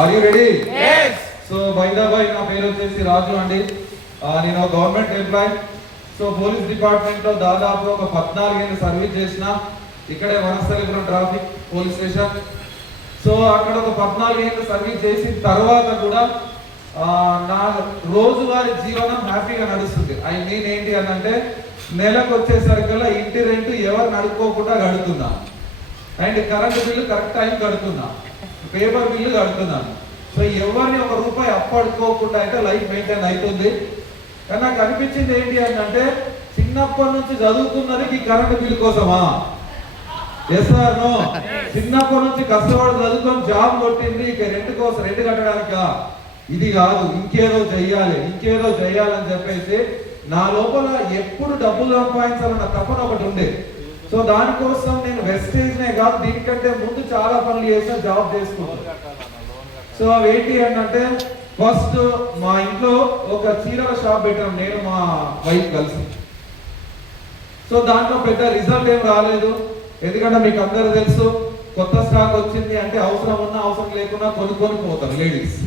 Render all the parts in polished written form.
Are you ready? Yes. So by నా పేరు వచ్చేసి రాజు అండి. నేను government employee. So police department లో దాదాపు ఒక 14 ఏళ్ళు సర్వీస్ చేసిన. ఇక్కడే Vanasthalipuram traffic police station. So అక్కడ ఒక 14 ఏళ్ళు సర్వీస్ చేసిన తర్వాత కూడా నా రోజువారీ జీవనం హ్యాపీగా నడుస్తుంది. ఐ మీన్ ఏంటి అని అంటే నెలకు వచ్చేసరికల్లా ఇంటి రెంట్ ఎవరు నడుపుకోకుండా కడుతున్నా, and current bill correct time కడుతున్నా, పేపర్ బిల్లు కడుతున్నాను. సో ఎవరిని ఒక రూపాయి అప్పడుకోకుండా అయితే లైఫ్ మెయింటైన్ అవుతుంది. కానీ నాకు అనిపించింది ఏంటి అని అంటే చిన్నప్పటి నుంచి చదువుకున్నది ఈ కరెంట్ బిల్ కోసమా? Yes or no? చిన్నప్పటి నుంచి కష్టపడి చదువుకొని జాబ్ కొట్టింది ఇక రెంట్ కోసం, రెంట్ కట్టడానికా? ఇది కాదు, ఇంకేదో చెయ్యాలని చెప్పేసి నా లోపల ఎప్పుడు డబ్బులు సంపాదించాలన్న తపన ఒకటి ఉండే. సో దానికోసం నేను వెస్టేజ్నే కాదు దీనికంటే ముందు చాలా పనులు చేసిన, జాబ్ చేసుకున్నాను. సో అవి ఏంటి అంటే ఫస్ట్ మా ఇంట్లో ఒక చీరల షాప్ పెట్టాం నేను మా వైఫ్ కలిసి. సో దాంట్లో పెద్ద రిజల్ట్ ఏం రాలేదు, ఎందుకంటే మీకు అందరూ తెలుసు కొత్త స్టాక్ వచ్చింది అంటే అవసరం ఉన్నా అవసరం లేకున్నా కొనుక్కొని పోతారు లేడీస్,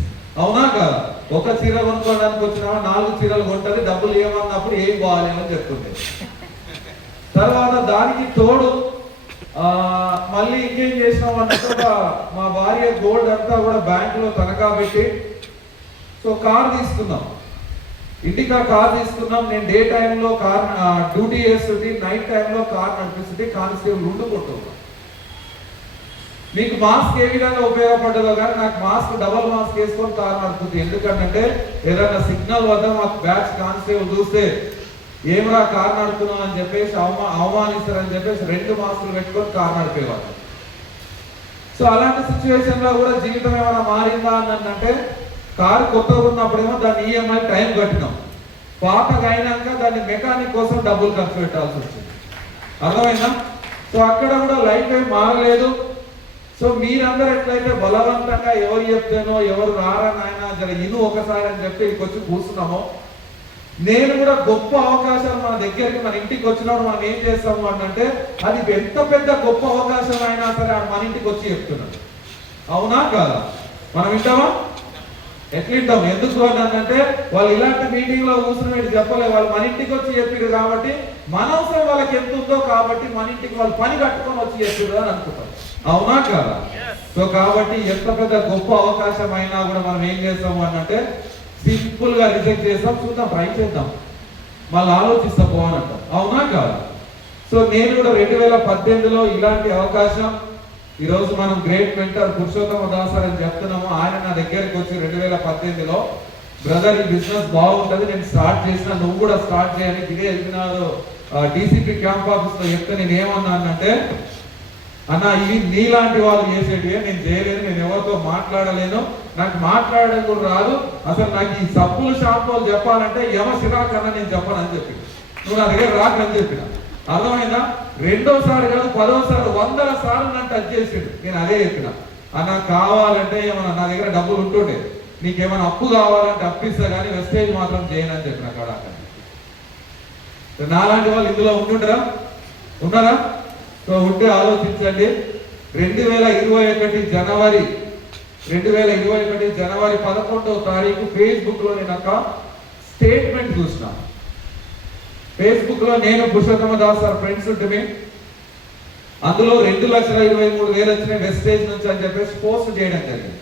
అవునా కదా? ఒక చీర కొనుక్కోవడానికి వచ్చినా 4 చీరలు కొంటది, డబ్బులు ఏమన్నప్పుడు ఏం బాగాలేమని చెప్తుంది. తర్వాత దానికి తోడు మళ్ళీ ఇంకేం చేసినాం అన్నట్టు మా భార్య గోల్డ్ అంతా కూడా బ్యాంకులో తనఖా పెట్టి సో కార్ తీసుకున్నాం, ఇంటికా కార్ తీసుకున్నాం. నేను డే టైంలో కార్ డ్యూటీ చేస్తుంది, నైట్ టైంలో కార్ నడిపిస్తుంది, కానిస్టేబుల్ ఉండుకుంటున్నాం. మీకు మాస్క్ ఏ విధంగా ఉపయోగపడ్డదో కానీ నాకు మాస్క్ డబల్ మాస్క్ వేసుకొని కార్ నడుపుతుంది. ఎందుకంటే ఏదైనా సిగ్నల్ వద్ద మాకు బ్యాచ్ కానిస్టేబుల్ చూస్తే ఏమరా కార్ నడుపుతున్నాం అని చెప్పేసి అవమానిస్తారని చెప్పేసి 2 మాస్కులు పెట్టుకొని కార్ నడిపేవాళ్ళు. సో అలాంటి సిచ్యువేషన్ లో కూడా జీవితం ఏమైనా మారిందా అని అంటే కారు కొత్తగా ఉన్నప్పుడేమో దాన్ని ఈఎంఐ టైం కట్టినాం, పాతగా అయినాక దాన్ని మెకానిక్ కోసం డబ్బులు ఖర్చు పెట్టాల్సి వచ్చింది. అర్థమైందా? సో అక్కడ కూడా లైఫ్ ఏం మారలేదు. సో మీరందరూ ఎట్లయితే బలవంతంగా ఎవరు చెప్తేనో ఎవరు రారని ఆయన జర ఇను ఒకసారి అని చెప్పి ఇక్కడికి వచ్చి కూర్చున్నామో, నేను కూడా గొప్ప అవకాశాలు మన దగ్గరికి మన ఇంటికి వచ్చినప్పుడు మనం ఏం చేస్తాము అంటే అది ఎంత పెద్ద గొప్ప అవకాశం అయినా సరే మన ఇంటికి వచ్చి చెప్తున్నాడు, అవునా కాదా? మనం వింటామా? ఎట్లా వింటాం? ఎందుకు అంటే వాళ్ళు ఇలాంటి మీటింగ్ లో కూర్చుని చెప్పలేదు, వాళ్ళు మన ఇంటికి వచ్చి చెప్పారు కాబట్టి మన అవసరం వాళ్ళకి ఎంత ఉందో కాబట్టి మన ఇంటికి వాళ్ళు పని కట్టుకొని వచ్చి చెప్పారు అని అనుకుంటారు, అవునా కాదా? సో కాబట్టి ఎంత పెద్ద గొప్ప అవకాశం అయినా కూడా మనం ఏం చేస్తాము అంటే సింపుల్ గా రిజెక్ట్ చేస్తాం, చూద్దాం ట్రై చేద్దాం, మళ్ళీ ఆలోచిస్తా పోవాలంటాం, అవునా కాదా? సో నేను కూడా 2018లో ఇలాంటి అవకాశం, ఈరోజు మనం గ్రేట్ మెంటర్ పురుషోత్తమ దాస్ అని చెప్తున్నాము. ఆయన నా దగ్గరికి వచ్చి 2018లో బ్రదర్ ఈ బిజినెస్ బాగుంటుంది, నేను స్టార్ట్ చేసిన, నువ్వు కూడా స్టార్ట్ చేయాలి. ఇదే వెళ్తున్నాడు డీసీపీ క్యాంప్ ఆఫీస్ లో చెప్తే నేను ఏమన్నానంటే అన్న ఇవి నీలాంటి వాళ్ళు చేసేటివే, నేను చేయలేదు, నేను ఎవరితో మాట్లాడలేను, నాకు మాట్లాడడం కూడా రాదు, అసలు నాకు ఈ సబ్బులు షాంపూలు చెప్పాలంటే సిరాకన్నా నేను చెప్పను అని చెప్పి నువ్వు నా దగ్గర రాకని చెప్పిన. అర్థమైందా? 2వ సారి కాదు 10వ సారి 100 సార్లు నన్ను టచ్ చేసిండు. నేను అదే చెప్పిన, అన్న కావాలంటే ఏమన్నా నా దగ్గర డబ్బులు ఉంటుండే, నీకేమైనా అప్పు కావాలంటే అప్పిస్తా కానీ వెస్టేజ్ మాత్రం చేయను అని చెప్పిన. అక్కడ నాలాంటి వాళ్ళు ఇందులో ఉన్నారా? సో ఉంటే ఆలోచించండి. 2021 జనవరి 11వ తారీఖు ఫేస్బుక్ లో నేను ఒక స్టేట్మెంట్ చూసిన. ఫేస్బుక్ లో నేను పురుషోత్తమ దాస్ సార్ ఫ్రెండ్స్ ఉంటుంది, అందులో 2,23,000 వచ్చినాయి వెస్టేజ్ నుంచి అని చెప్పేసి పోస్ట్ చేయడం జరిగింది.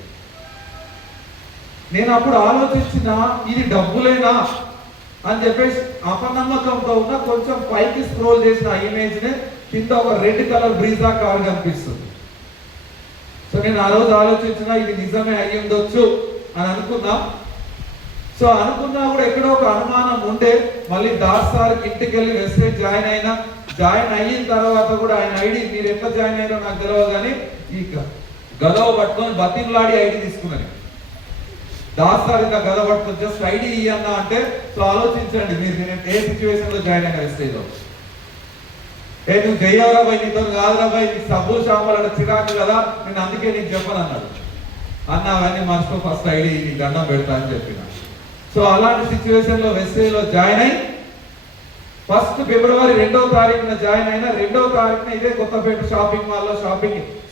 నేను అప్పుడు ఆలోచించిన ఇది డబ్బులేనా అని చెప్పేసి అపనమ్మకంతో ఉన్న కొంచెం పైకి స్క్రోల్ చేసిన ఆ ఇమేజ్ ని కింద ఒక రెడ్ కలర్ బ్రీజా కార్ కనిపిస్తుంది. సో నేను ఆ రోజు ఆలోచించిన ఇది నిజమే అయ్యి ఉండొచ్చు అని అనుకున్నా. సో అనుకున్నా కూడా ఎక్కడో ఒక అనుమానం ఉండే. మళ్ళీ దాస్ సార్ ఇంటికి వెళ్ళి వెస్టేజ్ జాయిన్ అయిన తర్వాత కూడా ఆయన ఐడి మీరు ఎట్లా జాయిన్ అయ్యారో నాకు తెలియదు కానీ ఈ గదవ పట్టుకొని బతిలాడి ఐడి తీసుకున్నాను. దాస్ సార్ ఇంకా గద పట్టుకొని జస్ట్ ఐడి ఇయ్యన్నా అంటే సో ఆలోచించండి మీరు నేను ఏ సిచ్యువేషన్ లో జాయిన్ అయినా వెస్టేజ్ లో. నువ్వు చెయ్యవరా బాయ్, నీతో కాదురా బాయ్, నీకు సబ్బులు షాంపులు అంటే చిరాకు కదా, నేను అందుకే నీకు చెప్పను అన్నాడు. అవన్నీ మర్చిపో, ఫస్ట్ ఐడి నీకు దండం పెడతా అని చెప్పిన. సో అలాంటి సిచ్యువేషన్ లో వెస్టేజ్ లో జాయిన్ అయి ఫస్ట్ ఫిబ్రవరి 2వ తారీఖున జాయిన్ అయినా 2వ తారీఖున ఇదే కొత్తపేట షాపింగ్ మాల్ లో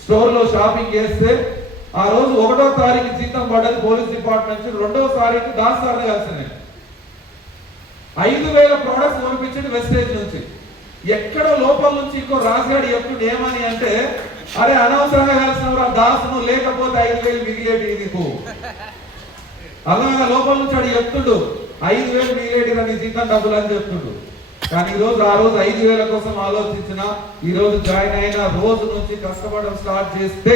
స్టోర్ లో షాపింగ్ చేస్తే ఆ రోజు 1వ తారీఖు జీతం పడ్డది పోలీస్ డిపార్ట్మెంట్ నుంచి, 2వ తారీఖు దాస్ సార్ని కలిసింది. 5,000 ప్రొడక్ట్స్ పంపించింది వెస్టేజ్ నుంచి. ఎక్కడో లోపల నుంచి ఇంకో రాజుగాడు ఎప్పుడు ఏమని అంటే, అరే అనవసరంగా కలిసిన దాసును, లేకపోతే 5,000 మిగిలేటి నీకు. అలాగా లోపల నుంచి వాడు చెప్తుండు 5,000 మిగిలేటి నీ జీతం డబ్బులు అని చెప్తుండు. కానీ ఆ రోజు 5,000 కోసం ఆలోచించిన, ఈ రోజు జాయిన్ అయిన రోజు నుంచి కష్టపడడం స్టార్ట్ చేస్తే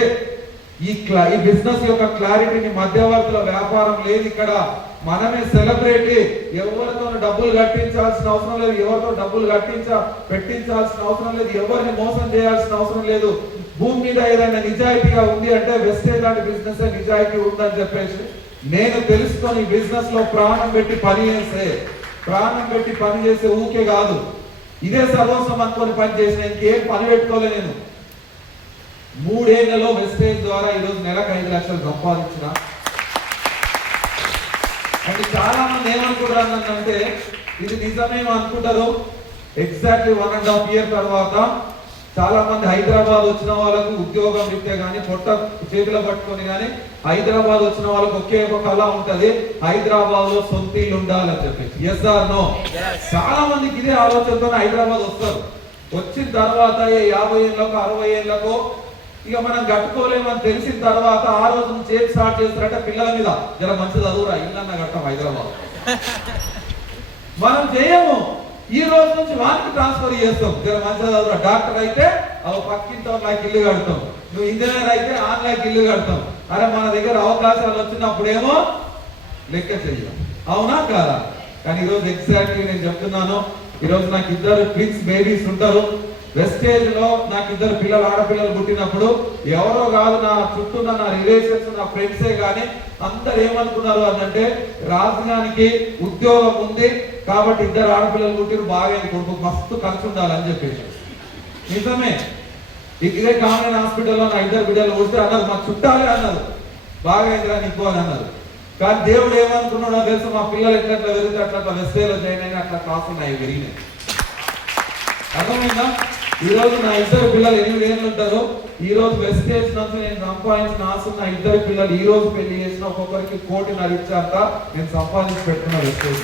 ఈ బిజినెస్ యొక్క క్లారిటీని, మధ్యవర్తుల వ్యాపారం లేదు ఇక్కడ. మనమే సెలబ్రిటీ, ఎవరితో డబ్బులు కట్టించాల్సిన అవసరం లేదు, ఎవరితో డబ్బులు పెట్టించాల్సిన అవసరం లేదు, ఎవరిని మోసం చేయాల్సిన అవసరం లేదు. భూమి మీద ఏదైనా నిజాయితీగా ఉంది అంటే వెస్టేజ్ లాంటి బిజినెస్ నిజాయితీ ఉందని చెప్పేసి నేను తెలుసుకొని బిజినెస్ లో ప్రాణం పెట్టి పని చేసే ఊకే కాదు, ఇదే సర్వస్వం అనుకొని పని చేసిన, ఇంకేం పని పెట్టుకోలే. నేను 3 ఏళ్లలో వెస్టేజ్ ద్వారా ఈరోజు నెలకు 5 లక్షలు సంపాదించిన. అంటే చాలా మంది ఏమనుకుంటారు అంటే ఇది నిజమేమో అనుకుంటారు. ఎగ్జాక్ట్లీ 1.5 ఇయర్ తర్వాత చాలా మంది హైదరాబాద్ వచ్చిన వాళ్ళకు ఉద్యోగం ఇస్తే గానీ, పొట్ట చేతిలో పట్టుకొని కానీ హైదరాబాద్ వచ్చిన వాళ్ళకి ఒకే ఒక కళ ఉంటది, హైదరాబాద్ లో సొంత ఇల్లు ఉండాలని చెప్పేసి. Yes or no? చాలా మందికి ఇదే ఆలోచనతో హైదరాబాద్ వస్తారు. వచ్చిన తర్వాత 50 ఏళ్ళకో 60 ఏళ్ళకో ఇక మనం కట్టుకోలేమని తెలిసిన తర్వాత ఆ రోజు నుంచి ఏం స్టార్ట్ చేస్తారంటే, పిల్లల మీద జర మంచి చదువురా, ఇల్లన్నా కడతాం హైదరాబాద్. మనం చేయము, ఈ రోజు నుంచి వానికి ట్రాన్స్ఫర్ చేస్తాం. జర మంచి చదువురా, డాక్టర్ అయితే పక్కింటో నాకు ఇల్లు కడతాం, నువ్వు ఇంజనీర్ అయితే ఆన్లైన్ ఇల్లు కడతాం. అరే మన దగ్గర అవకాశాలు వచ్చినప్పుడేమో లెక్క చెయ్యం, అవునా కాదా? కానీ ఈరోజు ఎగ్జాక్ట్లీ నేను చెప్తున్నాను, ఈరోజు నాకు 2 ట్విన్స్ బేబీస్ ఉంటారు. వెస్టేజ్ లో నాకు 2 ఆడపిల్లలు పుట్టినప్పుడు ఎవరో కాదు, నా చుట్టూ నా రిలేషన్స్, నా ఫ్రెండ్సే కానీ అందరు ఏమనుకున్నారు అంటే, రాజధానికి ఉద్యోగం ఉంది కాబట్టి 2 ఆడపిల్లలు పుట్టిన బాగా కొడుకు మస్తు ఖర్చు ఉండాలని చెప్పేసి. నిజమే, ఇదే కామన్ హాస్పిటల్లో నా 2 బిడ్డలు పుడితే అన్నారు, మా చుట్టాలే అన్నారు, బాగా అయిందిరా నీకు అని అన్నారు. కానీ దేవుడు ఏమనుకున్నాడో తెలుసు, మా పిల్లలు ఎట్లా పెరిగితే అట్లా వెస్టేజ్ లో జాయిన్ అయినా అట్లా కాసున్నాయి పెరిగినాయి. అర్థమైందా? ఈ రోజు నా 2 పిల్లలు 8 ఏళ్ళు ఉంటారు. ఈ రోజు వెస్టేజ్ నుంచి నేను సంపాదించిన ఆశన్న 2 పిల్లలు ఈ రోజు పెళ్లి చేసిన, ఒక్కొక్కరికి 1.5 ఇచ్చాక నేను సంపాదించి పెట్టుకున్న వెస్టేజ్.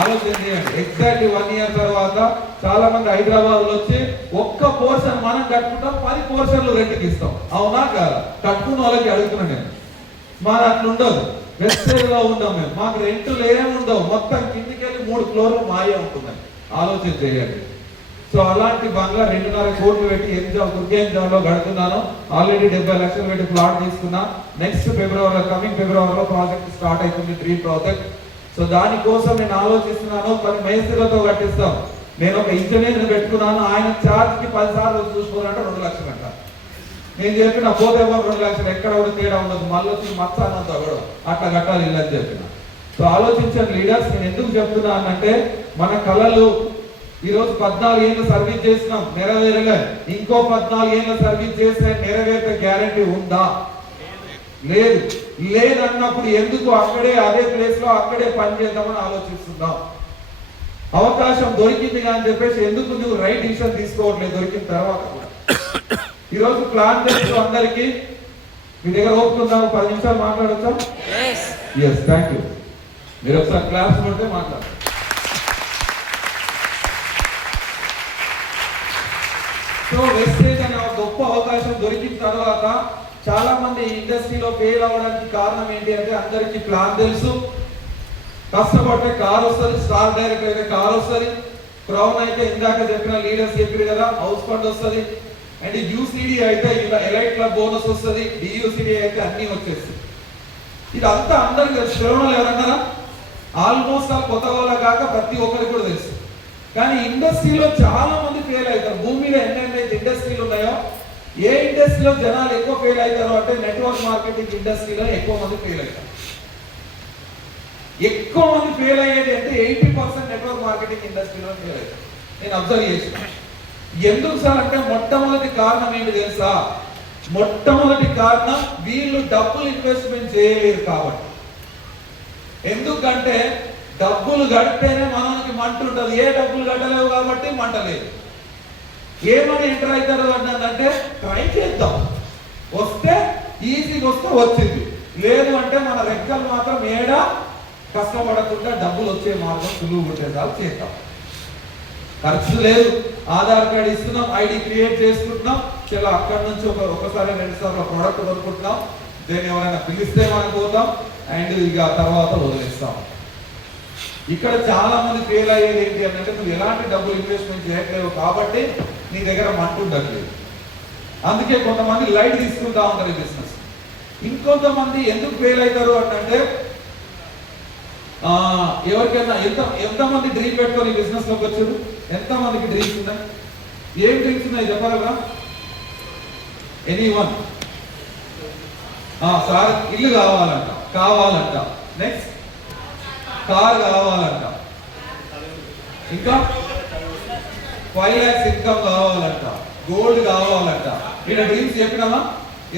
ఆలోచన చేయండి. ఎగ్జాక్ట్లీ 1 ఇయర్ తర్వాత చాలా మంది హైదరాబాద్ లో వచ్చి ఒక్క పోర్షన్ మనం కట్టుకుంటాం, 10 పోర్షన్లు రెంట్కి ఇస్తాం, అవునా కాదా? కట్టుకున్న వాళ్ళకి అడుగుతున్నా నేను. మాది అట్లా ఉండదు, వెస్టేజ్ లో ఉన్నాం మేము, మాకు రెంట్లు ఏముండవు, మొత్తం కిందికి వెళ్ళి 3 ఫ్లోర్లు మాయే ఉంటుందని. ఆలోచన చేయండి. సో అలాంటి బంగ్లా 2.5 కోట్లు పెట్టి దుర్గేంజాలో కడుతున్నాను. ఆల్రెడీ 70 లక్షలు పెట్టి ప్లాట్ తీసుకున్నా. నెక్స్ట్ కమింగ్ ఫిబ్రవరిలో ప్రాజెక్ట్ స్టార్ట్ అవుతుంది, డ్రీమ్ ప్రాజెక్ట్. సో దానికోసం నేను ఆలోచిస్తున్నాను, 10 మేస్త్రీలతో కట్టిస్తాం. నేను ఒక ఇంజనీర్ని పెట్టుకున్నాను, ఆయన ఛార్జ్ కి 10 సార్లు చూసుకోవాలంటే 2 లక్షలు అంట. నేను చెప్పిన పోతే 2 లక్షలు ఎక్కడ కూడా తేడా ఉండదు, మళ్ళీ వచ్చి మచ్చానంతా కూడా అట్లా కట్టాలి ఇల్లు అని చెప్పిన. సో ఆలోచించండి లీడర్స్. నేను ఎందుకు చెప్తున్నానంటే, మన కళలు ఈరోజు 14 ఏళ్ళు సర్వీస్ చేసినాం, నెరవేరలే. ఇంకో 14 ఏళ్ళు సర్వీస్ చేస్తే నెరవేర్చే గ్యారంటీ ఉందా? లేదన్నప్పుడు ఎందుకు అక్కడే అదే ప్లేస్ లో అక్కడే పని చేద్దామని ఆలోచిస్తున్నాం. అవకాశం దొరికింది అని చెప్పేసి ఎందుకు నువ్వు రైట్ డిసిషన్ తీసుకోవట్లేదు దొరికిన తర్వాత కూడా. ఈరోజు ప్లాన్ చేస్తూ అందరికి మీ దగ్గర ఓపుకుందాం, 10 నిమిషాలు మాట్లాడొచ్చా? Yes, thank you. మీరు ఒకసారి క్లాస్ కొడితే మాట్లాడు. సో వెస్టేజ్ అనే ఒక గొప్ప అవకాశం దొరికిన తర్వాత చాలా మంది ఇండస్ట్రీలో ఫెయిల్ అవ్వడానికి కారణం ఏంటి అంటే, అందరికి ప్లాన్ తెలుసు, కష్టపడితే కార్ వస్తుంది, స్టార్ డైరెక్టర్ అయితే కార్ వస్తుంది, క్రౌన్ అయితే ఇందాక చెప్పిన లీడర్స్ చెప్పారు కదా హౌస్ ఫండ్ వస్తుంది, అండ్ యూసిడి అయితే ఇలా ఎలైట్ క్లబ్ బోనస్ వస్తుంది, డియూసిడి అయితే అన్ని వచ్చేస్తుంది. ఇదంతా అందరికి తెలుసు. శ్రవణాలు ఎవరన్నారా? ఆల్మోస్ట్ కొత్త వాళ్ళ కాక ప్రతి ఒక్కరికి కూడా తెలుసు. కానీ ఇండస్ట్రీలో చాలా మంది ఫెయిల్ అవుతారు. భూమి మీద ఎన్నెన్నైతే ఇండస్ట్రీలు ఉన్నాయో, ఏ ఇండస్ట్రీలో జనాలు ఎక్కువ ఫెయిల్ అవుతారో అంటే నెట్వర్క్ మార్కెటింగ్ ఇండస్ట్రీలో ఎక్కువ మంది ఫెయిల్ అవుతారు. ఎక్కువ మంది ఫెయిల్ అయ్యేది అంటే 80% నెట్వర్క్ మార్కెటింగ్ ఇండస్ట్రీలో ఫెయిల్ అవుతారు. నేను అబ్జర్వ్ చేసిన. ఎందుకు సార్ అంటే, మొట్టమొదటి కారణం ఏంటి తెలుసా? మొట్టమొదటి కారణం వీళ్ళు డబ్బులు ఇన్వెస్ట్మెంట్ చేయలేరు కాబట్టి. ఎందుకంటే డబ్బులు గడితేనే మనకి మంట ఉంటుంది, ఏ డబ్బులు గడలేవు కాబట్టి మంట లేదు. ఏమని ఎంటర్ అవుతారు అంటే, ట్రై చేద్దాం, వస్తే ఈజీగా వస్తే వచ్చింది, లేదు అంటే మన రెక్కలు మాత్రం ఏడా కష్టపడకుండా డబ్బులు వచ్చే మార్గం సులువు ఉండేదాలు చేద్దాం. ఖర్చు లేదు, ఆధార్ కార్డు ఇస్తున్నాం, ఐడి క్రియేట్ చేసుకుంటున్నాం, చాలా అక్కడి నుంచి ఒకసారి 2 సార్లు ప్రోడక్ట్ కొనుక్కుంటున్నాం, దేని ఎవరైనా పిలిస్తే మనం పోతాం అండ్ ఇక తర్వాత వదిలేస్తాం. ఇక్కడ చాలా మంది ఫెయిల్ అయ్యేది ఏంటి అంటే నువ్వు ఎలాంటి డబ్బులు ఇన్వెస్ట్మెంట్ చేయట్లేవు కాబట్టి నీ దగ్గర మంటుండట్లేదు. అందుకే కొంతమంది లైట్ తీసుకుంటా ఉంటారు ఈ బిజినెస్. ఇంకొంతమంది ఎందుకు ఫెయిల్ అవుతారు అంటే ఎవరికైనా ఎంతమంది డ్రీమ్ పెట్టుకొని ఈ బిజినెస్ లోకి వచ్చారు? ఎంతమందికి డ్రీమ్స్ ఉన్నాయి? ఏం డ్రీమ్స్ ఉన్నాయి చెప్పగలరా? ఎనీవన్? సార్ ఇల్లు కావాలంట, నెక్స్ట్ కార్ కావాలంట, ఇంకా 5 lakhs ఇన్కమ్ కావాలంట, గోల్డ్ కావాలంట. వీళ్ళ డ్రీమ్స్ చెప్పినామా?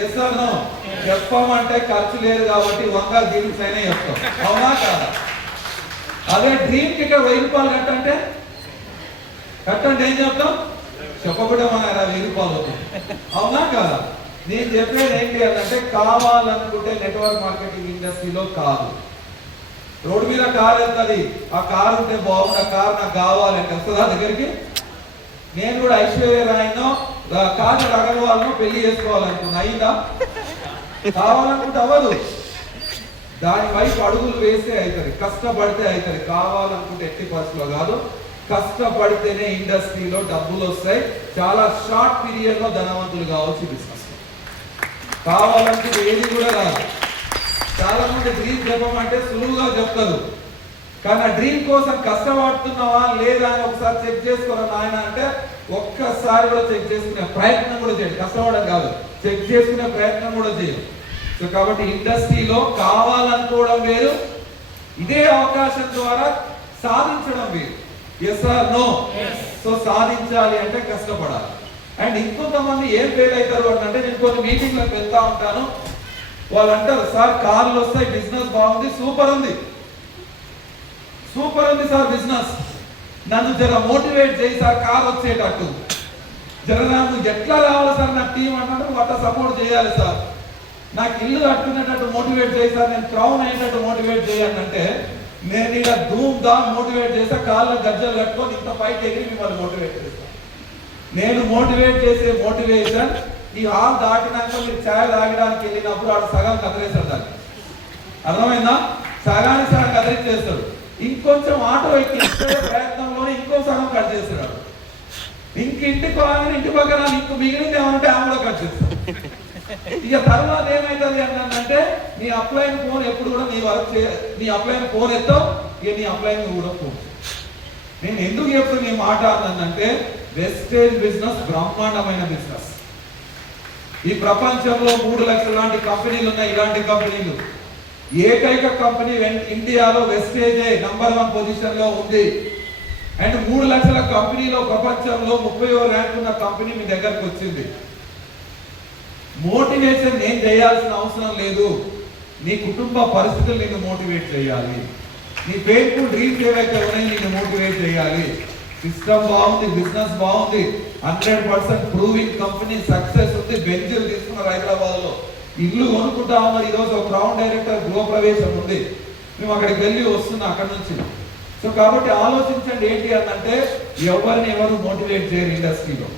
Yes or no? చెప్పామంటే ఖర్చు లేదు కాబట్టి 1 డ్రీమ్స్ అయినా చెప్తాం, అవునా కాదా? అదే డ్రీమ్ కి ఇక్కడ 1000 రూపాయలు కట్టంటే ఏం చెప్తాం? చెప్పకుండా మన 1000 రూపాయలు అవుతుంది, అవునా కాదా? నేను చెప్పేది ఏంటి అంటే కావాలనుకుంటే నెట్వర్క్ మార్కెటింగ్ ఇండస్ట్రీలో కాదు. రోడ్డు మీద కార్ వెళ్తుంది, ఆ కార్ ఉంటే బాగుంది, ఆ కార్ నాకు కావాలంటే వస్తుందా దగ్గరికి? నేను కూడా ఐశ్వర్య రాయనో కాజల్ అగర్వాల్నో పెళ్లి చేసుకోవాలనుకున్నా, అయిందా? కావాలనుకుంటే అవ్వదు. దాని వైపు అడుగులు వేస్తే అవుతుంది, కష్టపడితే అవుతుంది. కావాలనుకుంటే ఎట్టి పరిస్థితిలో కాదు, కష్టపడితేనే ఇండస్ట్రీలో డబ్బులు వస్తాయి. చాలా షార్ట్ పీరియడ్ లో ధనవంతులు కావచ్చు బిజినెస్. కావాలనుకుంటే ఏది కూడా రాదు. చాలా మంది డ్రీమ్ చెప్పమంటే సులువుగా చెప్తారు, కానీ ఆ డ్రీమ్ కోసం కష్టపడుతున్నావా లేదా అని ఒకసారి చెక్ చేసుకోరా నాయన అంటే ఒక్కసారి కూడా చెక్ చేసుకునే ప్రయత్నం కూడా చేయండి. కష్టపడడం కాదు, చెక్ చేసుకునే ప్రయత్నం కూడా చేయండి. సో కాబట్టి ఇండస్ట్రీలో కావాలనుకోవడం వేరు, ఇదే అవకాశం ద్వారా సాధించడం వేరు. Yes or no? సో సాధించాలి అంటే కష్టపడాలి. అండ్ ఇంకొంతమంది ఏం ఫెయిల్ అవుతారు అంటే నేను కొన్ని మీటింగ్లకు వెళ్తా ఉంటాను, వాళ్ళు అంటారు సార్ కార్లు వస్తాయి, బిజినెస్ బాగుంది, సూపర్ ఉంది సార్ బిజినెస్, నన్ను జర మోటివేట్ చేయి సార్ కార్ వచ్చేటట్టు, జర నాకు ఎట్లా రావాలి సార్, నాకు టీం అంటే అట్లా సపోర్ట్ చేయాలి సార్, నాకు ఇల్లు కట్టుకునేటట్టు మోటివేట్ చేయి సార్, నేను క్రౌన్ అయ్యేటట్టు మోటివేట్ చేయాలి అంటే నేను ఇలా ధూమ్ ధామ్ మోటివేట్ చేస్తా, కాళ్ళ గజ్జలు కట్టుకొని ఇంత పైకి ఎగిరి మిమ్మల్ని మోటివేట్ చేస్తాను. నేను మోటివేట్ చేసే మోటివేషన్ ఈ హాల్ దాటినాక మీరు ఛాయ్ తాగడానికి వెళ్ళినప్పుడు ఆడు సగం కదిలేస్తాడు, దాన్ని అర్థమైందా? సగానికి సగం కదిలించేస్తాడు, ఇంకొంచెం ఆటో ఎక్కించే ప్రయత్నంలోనే ఇంకో సగం కట్ చేస్తున్నాడు, ఇంటికి రాగానే ఇంటి పక్కన ఇంకో మిగిలింది ఏమంటే ఆమె కూడా కట్ చేస్తాడు. ఇక తర్వాత ఏమైతుంది అంటే నీ అప్లైన్ ఫోన్ ఎప్పుడు కూడా నీ వర్క్ నీ అప్లైన్ ఫోన్ ఎత్తావు, ఇక నీ అప్లైన్ కూడా ఫోన్. నేను ఎందుకు చెప్తూ నీ మాట అన్నానంటే వెస్టేజ్ బిజినెస్ బ్రహ్మాండమైన బిజినెస్. ఈ ప్రపంచంలో 3 లక్షల లాంటి కంపెనీలు ఉన్నాయి. ఇలాంటి కంపెనీలు ఏకైక కంపెనీ ఇండియాలో వెస్టేజే నంబర్ 1 పొజిషన్ లో ఉంది. అండ్ 3 లక్షల కంపెనీలో ప్రపంచంలో 30వ ర్యాంక్ ఉన్న కంపెనీ మీ దగ్గరకు వచ్చింది. మోటివేషన్ నేను చేయాల్సిన అవసరం లేదు, నీ కుటుంబ పరిస్థితులు నిన్ను మోటివేట్ చేయాలి, నీ పెయిన్ఫుల్ డ్రీమ్స్ ఏవైతే ఉన్నాయో నిన్ను మోటివేట్ చేయాలి. సిస్టమ్ బాగుంది, బిజినెస్ బాగుంది, 100% ప్రూవింగ్ కంపెనీ సక్సెస్ ఉంది, బెంచీలు తీసుకున్నారు హైదరాబాద్ లో, ఇల్లు కొనుక్కుంటా ఉన్నారు. ఈరోజు ఒక క్రౌన్ డైరెక్టర్ గృహప్రవేశం ఉంది, మేము అక్కడికి వెళ్ళి వస్తున్నాం అక్కడి నుంచి. సో కాబట్టి ఆలోచించండి ఏంటి అంటే ఎవరిని ఎవరు మోటివేట్ చేయరు ఇండస్ట్రీలో.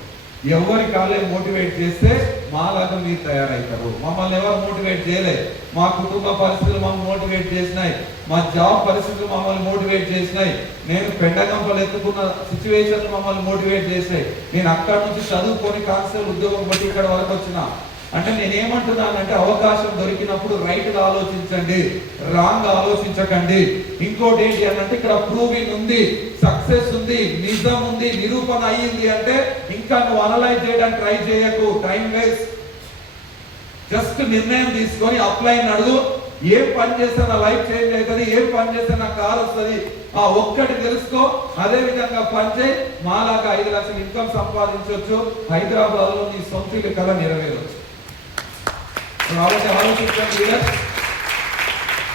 ఎవరి కాలే మోటివేట్ చేస్తే మాలాగా మీరు తయారవుతారు. మమ్మల్ని ఎవరు మోటివేట్ చేయలేదు, మా కుటుంబ పరిస్థితులు మమ్మల్ని మోటివేట్ చేసినాయి, మా జాబ్ పరిస్థితులు మమ్మల్ని మోటివేట్ చేసినాయి, నేను పెండగంపలు ఎత్తుకున్న సిచ్యువేషన్లు మమ్మల్ని మోటివేట్ చేసినాయి, నేను అక్కడ నుంచి చదువుకొని కాన్స్టేబుల్ ఉద్యోగం బట్టి ఇక్కడ వరకు వచ్చిన. అంటే నేనేమంటున్నానంటే అవకాశం దొరికినప్పుడు రైట్ గా ఆలోచించండి, రాంగ్ ఆలోచించకండి. ఇంకోటి ఏంటి అంటే ఇక్కడ ప్రూవింగ్ ఉంది, సక్సెస్ ఉంది, నిజం ఉంది, నిరూపణ అయ్యింది అంటే ఇంకా నువ్వు అనలైజ్ చేయడానికి ట్రై చేయకు, టైం వేస్ట్. జస్ట్ నిర్ణయం తీసుకొని అప్లైన్ అడుగు, ఏం పని చేస్తే నా లైఫ్ చేంజ్ అవుతుంది, ఏం పని చేస్తే నా కార్ వస్తుంది, ఆ ఒక్కటి తెలుసుకో, అదే విధంగా పని చేయి. మాలాగా 5 లక్షలు ఇన్కమ్ సంపాదించవచ్చు, హైదరాబాద్ లో నీ సొంత ఇల్లు కళ నెరవేరవచ్చు. కాబట్టి ఆలోచించండి,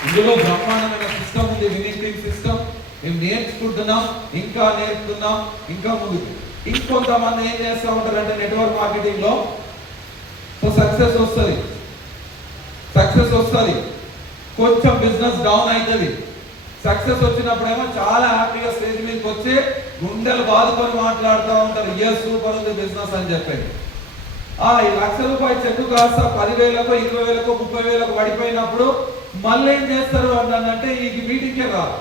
ఇందులో బ్రహ్మాండమైన సిస్టమ్ ఉంది, వినింగ్ సిస్టమ్. మేము నేర్చుకుంటున్నాం, ఇంకా నేర్చుకున్నాం, ఇంకా ముందుకు. ఇంకొంతమంది ఏం చేస్తూ ఉంటారంటే నెట్వర్క్ మార్కెటింగ్ లో సక్సెస్ వస్తుంది, సక్సెస్ వస్తుంది, కొంచెం బిజినెస్ డౌన్ అవుతుంది. సక్సెస్ వచ్చినప్పుడేమో చాలా హ్యాపీగా స్టేజ్ మీదకి వచ్చి గుండెలు బాదుకొని మాట్లాడుతూ ఉంటారు, ఎస్ సూపర్ ఉంది బిజినెస్ అని చెప్పి. ఈ ₹1,00,000 చెక్కు కాస్త 10,000కో 20,000కో 30,000కో పడిపోయినప్పుడు మళ్ళీ ఏం చేస్తారు అంటే ఈ మీటింగ్కే రాదు.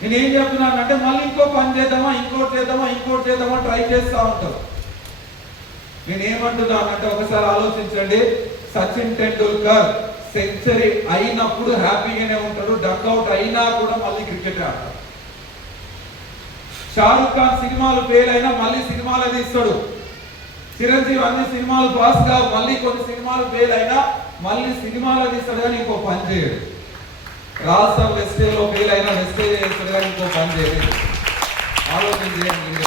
నేను ఏం చెప్తున్నానంటే మళ్ళీ ఇంకో పని చేద్దామా, ఇంకోటి చేద్దామా ట్రై చేస్తూ ఉంటారు. నేను ఏమంటున్నానంటే ఒకసారి ఆలోచించండి, సచిన్ టెండూల్కర్ సెంచరీ అయినప్పుడు హ్యాపీగానే ఉంటాడు, డక్అవుట్ అయినా కూడా మళ్ళీ క్రికెట్ ఆడతాడు. షారుఖ్ ఖాన్ సినిమాలు ఫెయిల్ అయినా మళ్ళీ సినిమాలు తీస్తాడు. చిరంజీవి అన్ని సినిమాలు పాస్ గా మళ్ళీ కొన్ని సినిమాలు ఫెయిల్ అయినా మళ్ళీ సినిమాలు తీస్తాడు కానీ ఇంకో పని చేయడు. రాజస్థాన్ వెస్టేజ్ లో ఫెయిల్ అయినా వెస్టేజ్ చేస్తాడు కానీ ఇంకో పని చేయలేదు. ఆలోచన చేయండి.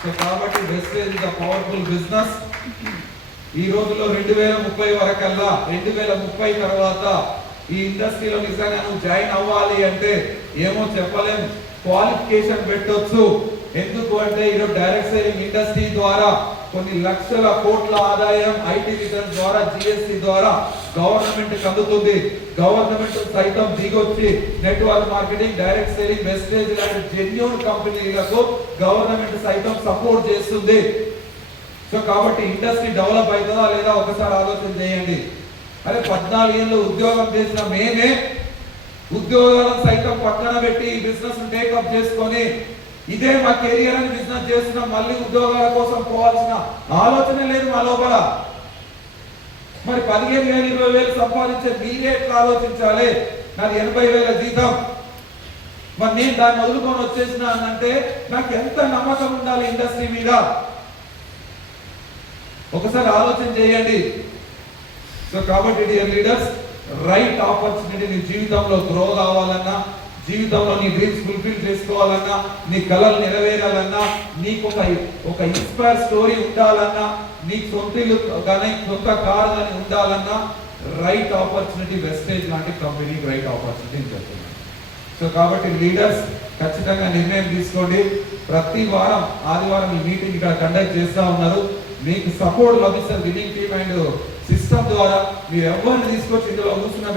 సో కాబట్టి wastage is a powerful business. ఈ రోజుల్లో 2030 వరకల్లా 2030 తర్వాత ఈ ఇండస్ట్రీలో నిజంగా నువ్వు జాయిన్ అవ్వాలి అంటే ఏమో చెప్పలేం, క్వాలిఫికేషన్ పెట్టొచ్చు. ఎందుకు అంటే ఈరోజు డైరెక్ట్ సేలింగ్ ఇండస్ట్రీ ద్వారా కొన్ని లక్షల కోట్ల ఆదాయం ఐటీ రిటర్న్స్ ద్వారా జిఎస్టి ద్వారా గవర్నమెంట్ అందుతుంది. గవర్నమెంట్ సైతం దిగొచ్చి network marketing, direct selling, Vestige లాంటి జెన్యూన్ కంపెనీలకు గవర్నమెంట్ సైతం సపోర్ట్ చేస్తుంది. సో కాబట్టి ఇండస్ట్రీ డెవలప్ అవుతుందా లేదా ఒకసారి ఆలోచన చేయండి. అరే 14 ఏళ్ళు ఉద్యోగం చేసిన మేమే ఉద్యోగాలను సైతం పక్కన పెట్టి ఈ బిజినెస్ టేకప్ చేసుకొని ఇదే మా కెరియర్ అని బిజినెస్ చేస్తున్నాం. మళ్ళీ ఉద్యోగాల కోసం పోవాల్సిన ఆలోచన లేదు మా లోపల. మరి 15,000 20,000 సంపాదించే మీరే ఎట్లా ఆలోచించాలి? నాది 80,000 జీతం, మరి నేను దాన్ని వదులుకొని వచ్చేసిన అంటే నాకు ఎంత నమ్మకం ఉండాలి ఇండస్ట్రీ మీద? ఒకసారి ఆలోచన చేయండి. సో కాబట్టి డియర్ లీడర్స్, రైట్ ఆపర్చునిటీ నీ జీవితంలో గ్రో కావాలన్నా, జీవితంలో నీ డ్రీమ్స్ ఫుల్ఫిల్ చేసుకోవాలన్నా, నీ కలలు నెరవేరాలన్నా, నీకు ఒక ఇన్స్పైర్ స్టోరీ ఉండాలన్నా, నీకు సొంత ఇల్లు కానీ సొంత కారు కానీ ఉండాలన్నా రైట్ ఆపర్చునిటీ వెస్టేజ్ లాంటి కంపెనీకి రైట్ ఆపర్చునిటీ అని చెప్తున్నాను. సో కాబట్టి లీడర్స్ ఖచ్చితంగా నిర్ణయం తీసుకోండి. ప్రతి వారం ఆదివారం ఈ మీటింగ్ ఇక్కడ కండక్ట్ చేస్తూ ఉన్నారు. మీకు సపోర్ట్ లభిస్తుంది విన్నింగ్ టీమ్ అండ్ సిస్టమ్ ద్వారా. మీరు ఎవరిని తీసుకొచ్చి ఇందులో కూర్చున్న